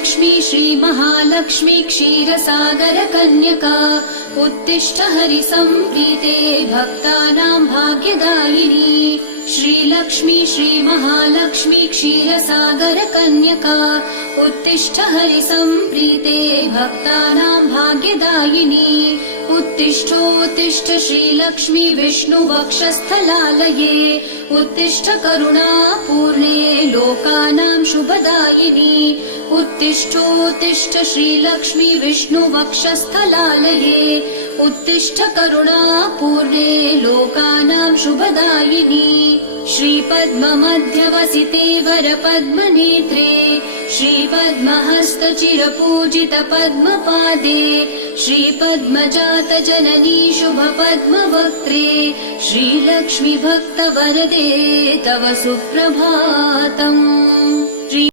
श्रीलक्ष्मी श्रीमहालक्ष्मी क्षीरसागरकन्यका उत्तिष्ठ हरिसम्प्रीते भक्तानां भाग्यदायिनी। श्रीलक्ष्मी श्रीमहालक्ष्मी क्षीरसागरकन्यका उत्तिष्ठ हरिसम्प्रीते भक्तानां भाग्यदायिनी। उत्तिष्ठोत्तिष्ठ श्रीलक्ष्मी विष्णुवक्षस्थलालये उत्तिष्ठ करुणापूर्णे लोकानां शुभदायिनी। उत्तिष्ठोत्तिष्ठ श्रीलक्ष्मी विष्णुवक्षस्थलालये उत्तिष्ठ करुणापूर्णे लोकानां शुभदायिनी। श्रीपद्ममध्यवसिते वरपद्मनेत्रे श्रीपद्महस्तचिरपूजित पद्मपादे श्रीपद्मजातजननी शुभपद्मवक्त्रे श्रीलक्ष्मी भक्तवरदे तव सुप्रभातम्।